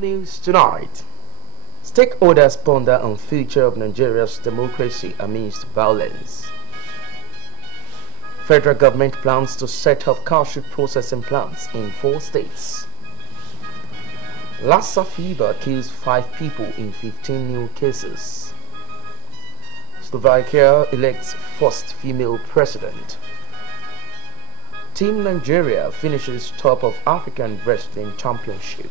the news tonight, stakeholders ponder on future of Nigeria's democracy amidst violence. Federal government plans to set up cashew processing plants in 4 states. Lassa fever kills 5 people in 15 new cases. Slovakia elects first female president. Team Nigeria finishes top of African Wrestling Championship.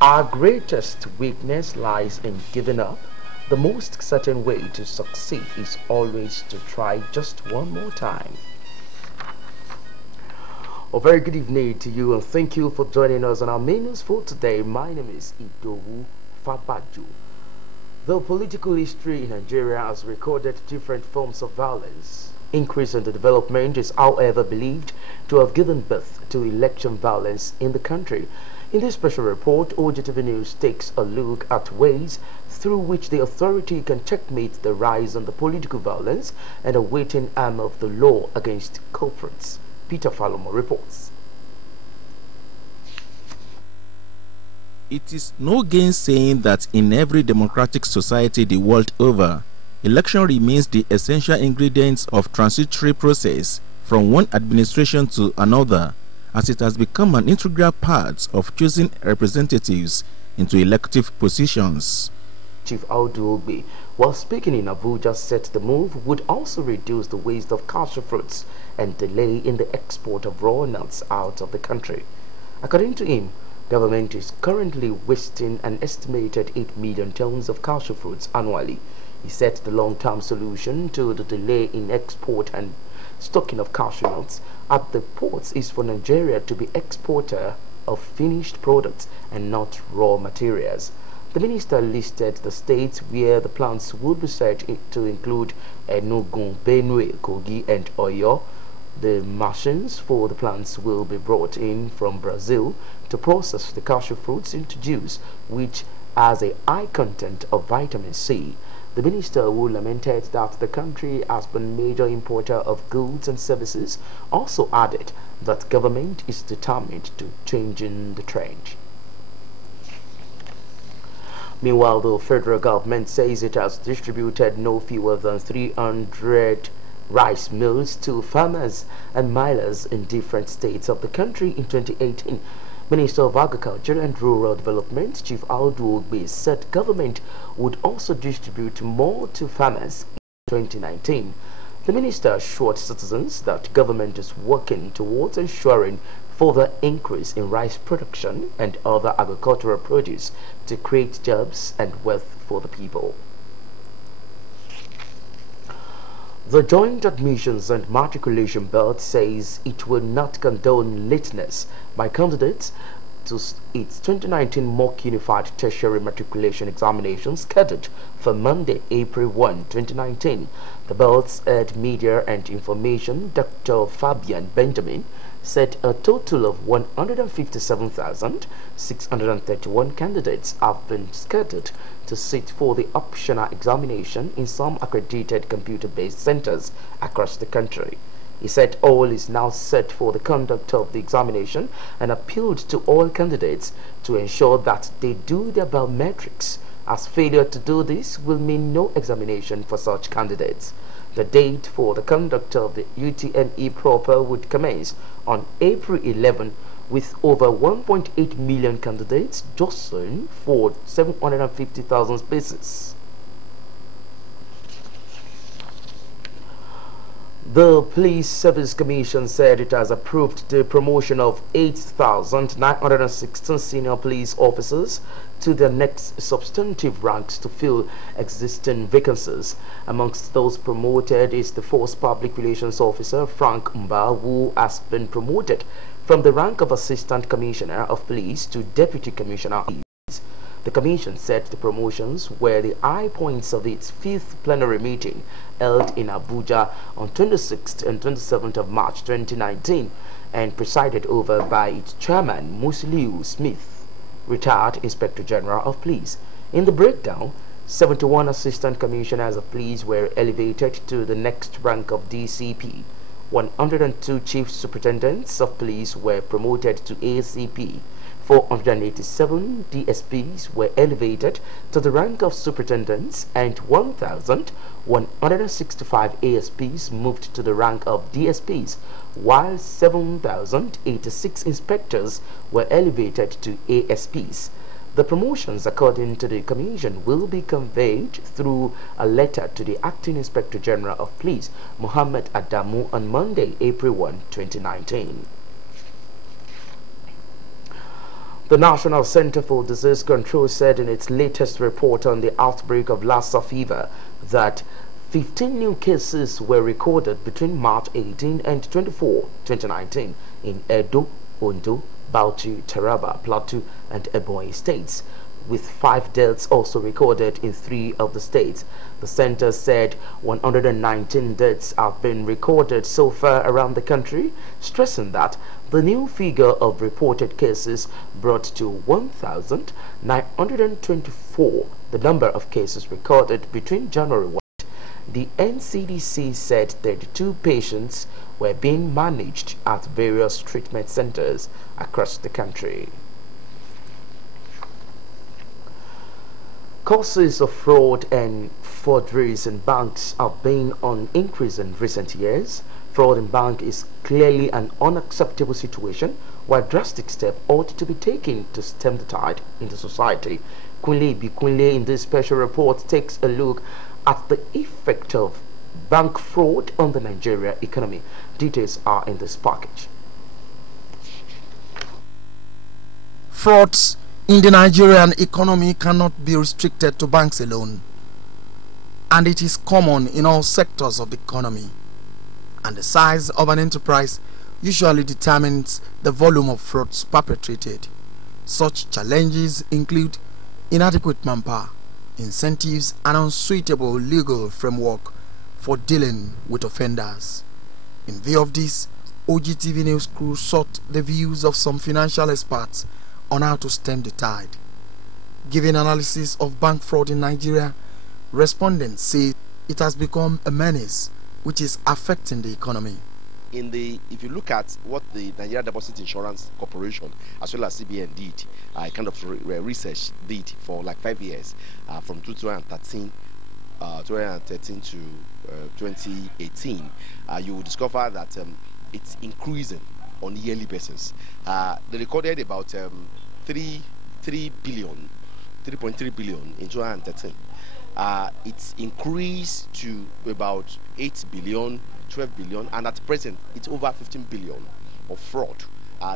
Our greatest weakness lies in giving up. The most certain way to succeed is always to try just one more time. A very good evening to you, and thank you for joining us on our main news for today. My name is Idowu Fabaju. The political history in Nigeria has recorded different forms of violence. Increase in the development is, however, believed to have given birth to election violence in the country. In this special report, Ogtv News takes a look at ways through which the authority can checkmate the rise in the political violence and a waiting arm of the law against culprits. Peter Falomo reports. It is no gainsaying that in every democratic society the world over, election remains the essential ingredients of transitory process from one administration to another, as it has become an integral part of choosing representatives into elective positions. Chief Audu Ogbe, while speaking in Abuja, said the move would also reduce the waste of cashew fruits and delay in the export of raw nuts out of the country. According to him, government is currently wasting an estimated 8 million tons of cashew fruits annually. He said the long-term solution to the delay in export and stocking of cashew nuts at the ports is for Nigeria to be exporter of finished products and not raw materials. The minister listed the states where the plants would be set to include Enugu, Benue, Kogi, and Oyo. The machines for the plants will be brought in from Brazil to process the cashew fruits into juice, which has a high content of vitamin C. The minister, who lamented that the country has been a major importer of goods and services, also added that government is determined to changing the trend. Meanwhile, the federal government says it has distributed no fewer than 300 rice mills to farmers and millers in different states of the country in 2018. Minister of Agriculture and Rural Development, Chief Audu Ogbe, said government would also distribute more to farmers in 2019. The minister assured citizens that government is working towards ensuring further increase in rice production and other agricultural produce to create jobs and wealth for the people. The Joint Admissions and Matriculation Board says it will not condone lateness by candidates to its 2019 mock unified tertiary matriculation examination scheduled for Monday, April 1, 2019. The board's head media and information, Dr. Fabian Benjamin, said a total of 157,631 candidates have been scheduled to sit for the optional examination in some accredited computer-based centers across the country. He said all is now set for the conduct of the examination and appealed to all candidates to ensure that they do their biometrics, as failure to do this will mean no examination for such candidates. The date for the conduct of the UTME proper would commence on April 11, with over 1.8 million candidates jostling for 750,000 spaces. The Police Service Commission said it has approved the promotion of 8,916 senior police officers to their next substantive ranks to fill existing vacancies. Amongst those promoted is the Force Public Relations Officer Frank Mba, who has been promoted from the rank of Assistant Commissioner of Police to Deputy Commissioner of Police. The Commission said the promotions were the high points of its 5th plenary meeting held in Abuja on 26th and 27th of March 2019 and presided over by its chairman, Musiliu Smith, retired Inspector General of Police. In the breakdown, 71 Assistant Commissioners of Police were elevated to the next rank of DCP. 102 Chief Superintendents of Police were promoted to ACP. 487 DSPs were elevated to the rank of superintendents and 1,165 ASPs moved to the rank of DSPs, while 7,086 inspectors were elevated to ASPs. The promotions, according to the Commission, will be conveyed through a letter to the Acting Inspector General of Police, Mohammed Adamu, on Monday, April 1, 2019. The National Center for Disease Control said in its latest report on the outbreak of Lassa fever that 15 new cases were recorded between March 18 and 24, 2019 in Edo, Ondo, Bauchi, Taraba, Plateau, and Ebonyi states, with 5 deaths also recorded in 3 of the states. The center said 119 deaths have been recorded so far around the country, stressing that the new figure of reported cases brought to 1,924 the number of cases recorded between January 1. The NCDC said 32 patients were being managed at various treatment centers across the country. Causes of fraud and forgeries in banks have been on increase in recent years. Fraud in bank is clearly an unacceptable situation, while drastic steps ought to be taken to stem the tide in the society. Kunle Bikunle in this special report takes a look at the effect of bank fraud on the Nigeria economy. Details are in this package. Frauds in the Nigerian economy cannot be restricted to banks alone, and it is common in all sectors of the economy. And the size of an enterprise usually determines the volume of frauds perpetrated. Such challenges include inadequate manpower, incentives, and unsuitable legal framework for dealing with offenders. In view of this, Ogtv News crew sought the views of some financial experts on how to stem the tide. Giving analysis of bank fraud in Nigeria, respondents say it has become a menace which is affecting the economy. If you look at what the Nigeria Deposit Insurance Corporation as well as CBN did, research did for like 5 years, from 2013 to 2018, you will discover that it's increasing on a yearly basis. They recorded about 3.3 billion in 2013. It's increased to about 8 billion, 12 billion, and at present it's over 15 billion of fraud.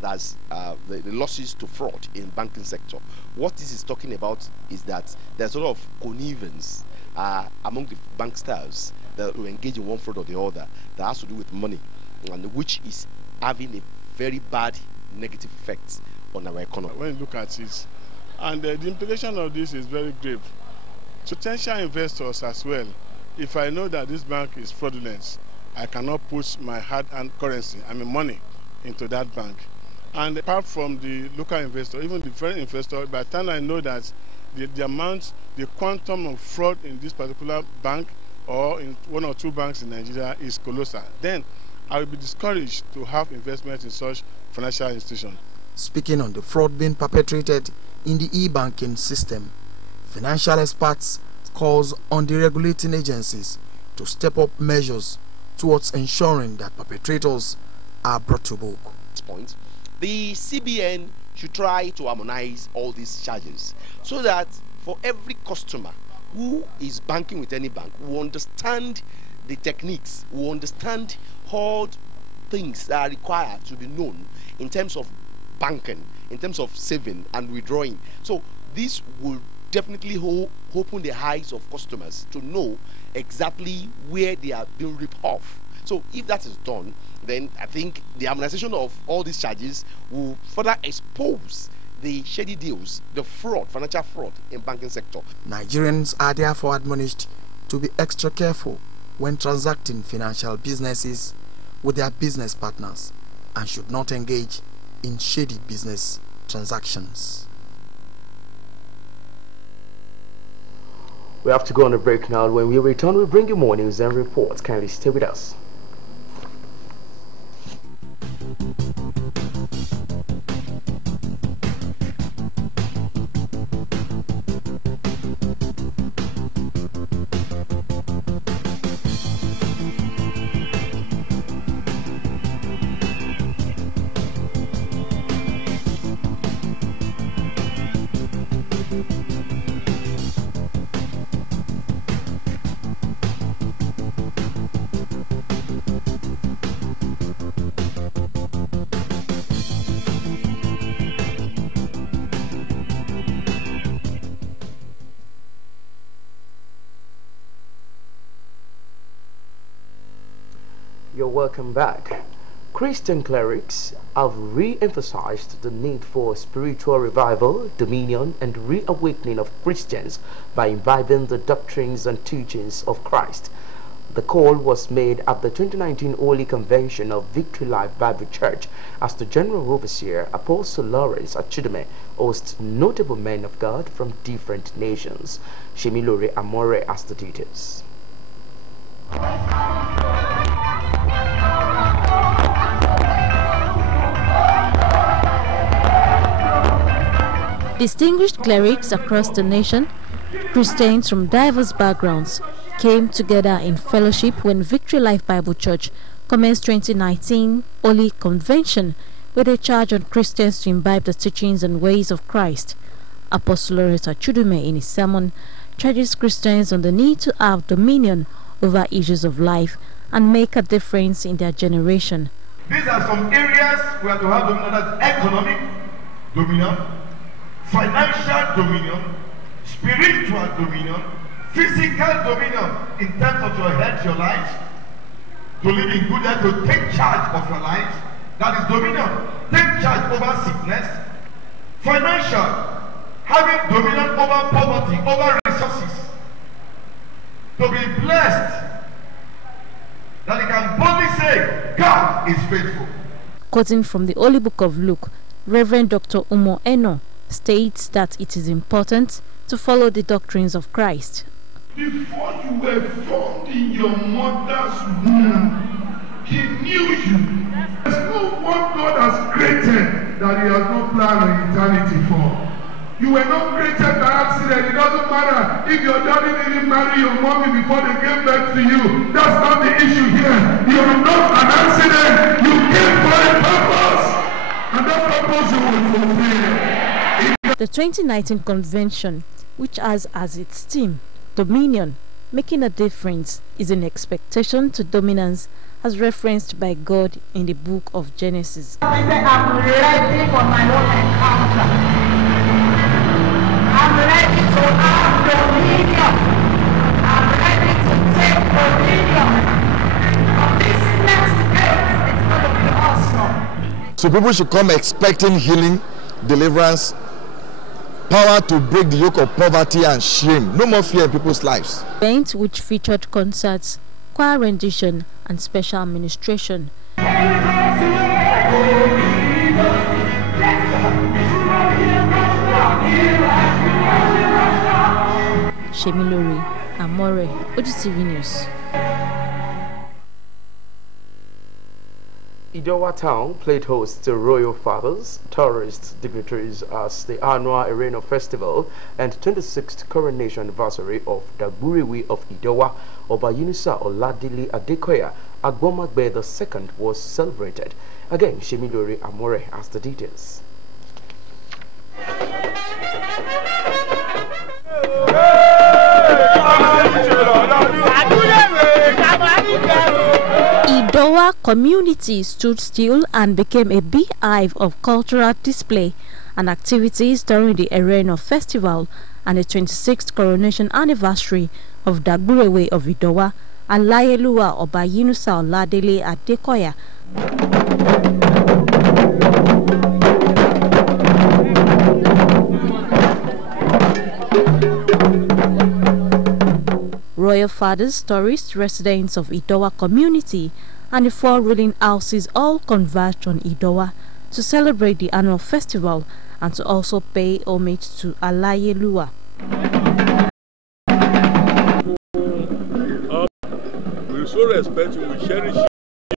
That's the losses to fraud in banking sector. What this is talking about is that there's a lot of connivance among the bank staffs that will engage in one fraud or the other that has to do with money, and which is having a very bad negative effect on our economy. When you look at it, and the implication of this is very grave. Potential investors as well, if I know that this bank is fraudulent, I cannot put my hard-earned currency, money, into that bank. And apart from the local investor, even the foreign investor, by the time I know that the amount, the quantum of fraud in this particular bank or in 1 or 2 banks in Nigeria is colossal, then I will be discouraged to have investment in such financial institutions. Speaking on the fraud being perpetrated in the e-banking system, financial experts calls on the regulating agencies to step up measures towards ensuring that perpetrators are brought to book. At this point, the CBN should try to harmonize all these charges so that for every customer who is banking with any bank, who understand the techniques, who understand all things that are required to be known in terms of banking, in terms of saving and withdrawing. So this will definitely open the eyes of customers to know exactly where they are being ripped off. So if that is done, then I think the harmonization of all these charges will further expose the shady deals, the fraud, financial fraud in banking sector. Nigerians are therefore admonished to be extra careful when transacting financial businesses with their business partners and should not engage in shady business transactions. We have to go on a break now. When we return, we'll bring you more news and reports. Kindly stay with us. You're welcome back. Christian clerics have re-emphasized the need for spiritual revival, dominion, and reawakening of Christians by imbibing the doctrines and teachings of Christ. The call was made at the 2019 Holy Convention of Victory Life Bible Church as the General Overseer, Apostle Lawrence Achideme, hosts notable men of God from different nations. Shemilore Amore has the details. Distinguished clerics across the nation, Christians from diverse backgrounds, came together in fellowship when Victory Life Bible Church commenced 2019 Holy Convention with a charge on Christians to imbibe the teachings and ways of Christ. Apostle Lawrence Achideme in his sermon charges Christians on the need to have dominion over issues of life and make a difference in their generation. These are some areas we have to have dominion: that's economic dominion, financial dominion, spiritual dominion, physical dominion in terms of your health, your life, to live in good health, to take charge of your life. That is dominion. Take charge over sickness. Financial, having dominion over poverty, over resources. To be blessed, that you can boldly say, God is faithful. Quoting from the Holy Book of Luke, Reverend Dr. Umo Eno states that it is important to follow the doctrines of Christ. Before you were formed in your mother's womb, He knew you. There's no one God has created that He has no plan on eternity for. You were not created by accident. It doesn't matter if your daddy didn't marry your mommy before they gave birth to you. That's not the issue here. You are not an accident. You came for a purpose, and that purpose you will fulfill. The 2019 convention, which has as its theme dominion, making a difference, is an expectation to dominance as referenced by God in the book of Genesis. I say, I'm ready for my own encounter. I'm ready to have dominion. I'm ready to take dominion. On this next phase, it's going to be awesome. So people should come expecting healing, deliverance, power to break the yoke of poverty and shame. No more fear in people's lives. Event which featured concerts, choir rendition, and special administration. Shemilore Amore, Ogtv News. Idowa Town played host to royal fathers, tourist dignitaries as the annual Arena Festival and 26th coronation anniversary of Dagburewe of Idowa, Oba Yunusa Oladili Adekoya Agbomagbe II was celebrated. Again, Shemilore Amore has the details. Idowa community stood still and became a beehive of cultural display and activities during the Arena Festival and the 26th coronation anniversary of Dagburewe of Idowa and Layeluwa Oba Yunusa Oladele Adekoya. Royal fathers, tourists, residents of Idowa community and the four ruling houses all converged on Idowa to celebrate the annual festival and to also pay homage to Alayeluwa. We so respect you, we cherish you.